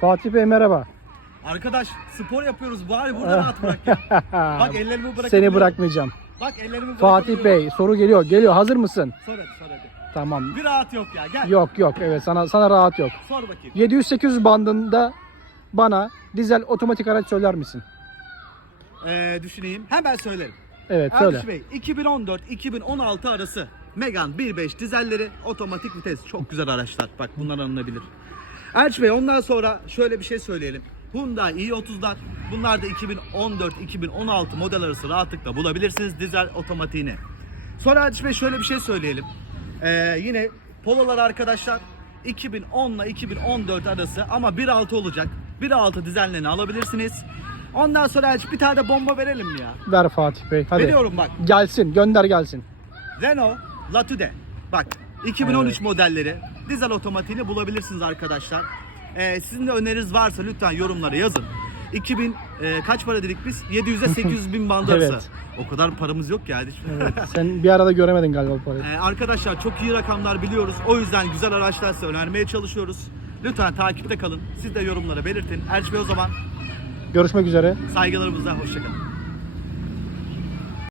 Fatih Bey merhaba. Arkadaş spor yapıyoruz bari burada rahat bırak ya. Bak ellerimi bırakabiliyorum. Seni bırakmayacağım. Bak ellerimi Fatih. Bey soru geliyor. Geliyor. Hazır mısın? Sor hadi sor hadi. Tamam. Bir rahat yok ya gel. Yok yok. Evet sana sana rahat yok. Sor bakayım. 700-800 bandında bana dizel otomatik araç söyler misin? Ee, düşüneyim. Hemen söylerim. Evet söyle. Erdiş Bey 2014-2016 arası Megane 1.5 dizelleri otomatik vites. Çok güzel araçlar. Bak bunlar alınabilir. Erç Bey ondan sonra şöyle bir şey söyleyelim. Hyundai i30'lar bunlar da 2014-2016 model arası rahatlıkla bulabilirsiniz dizel otomatiğini. Sonra Erç Bey şöyle bir şey söyleyelim. Ee, yine Pololar arkadaşlar 2010 ile 2014 arası ama 1.6 olacak. 1.6 dizellerini alabilirsiniz. Ondan sonra Erç bir tane de bomba verelim mi ya? Ver Fatih Bey. Hadi. Veriyorum bak. Gelsin. Gönder gelsin. Renault Latude. Bak 2013 Evet. modelleri dizel otomatiğini bulabilirsiniz arkadaşlar. Ee, sizin de öneriniz varsa lütfen yorumlara yazın. 2000 e, kaç para dedik biz? 700'e 800 bin bandı arası. Evet. O kadar paramız yok yani. Evet. Sen bir arada göremedin galiba bu parayı. Ee, arkadaşlar çok iyi rakamlar biliyoruz. O yüzden güzel araçlar size önermeye çalışıyoruz. Lütfen takipte kalın. Siz de yorumlara belirtin. Erç Bey o zaman Görüşmek üzere. saygılarımızla hoşçakalın.